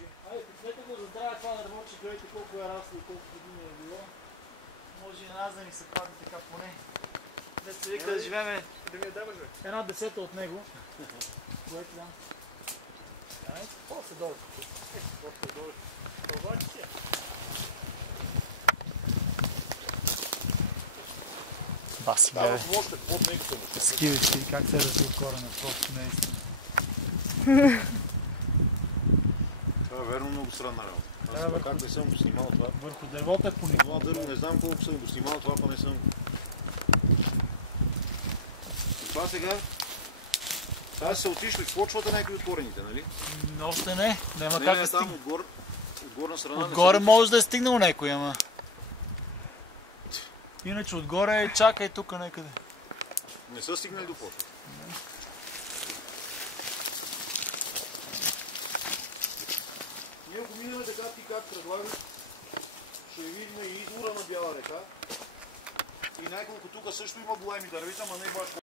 Айде, пуснете го за здраве това дърво, че гледайте колко е расло и колко години е било. Може и на нас да ни се падне така поне. Дето се вика да живеме една десета от него. Което да. Айде, после долу. После долу. Това че си. Баси, гледай. Скивички, как се разви от корена, просто наистина. Това е верно много странна работа. Аз как не съм го снимал това. Върху дървото е по ниво. Това дърво не знам колко съм го снимал това, па не съм. И това сега... Сега са отишли в почвата някои от корените, нали? Още не. Няма как да стигне. Отгорна страна отгоре може да е стигнал някой, ама. Иначе отгоре чакай тук някъде. Не са стигнали до почвата. Ние ако минем така ти как предлагаш, ще видим и извора на Бяла река. И няколко тук също има големи дървета, ама не баш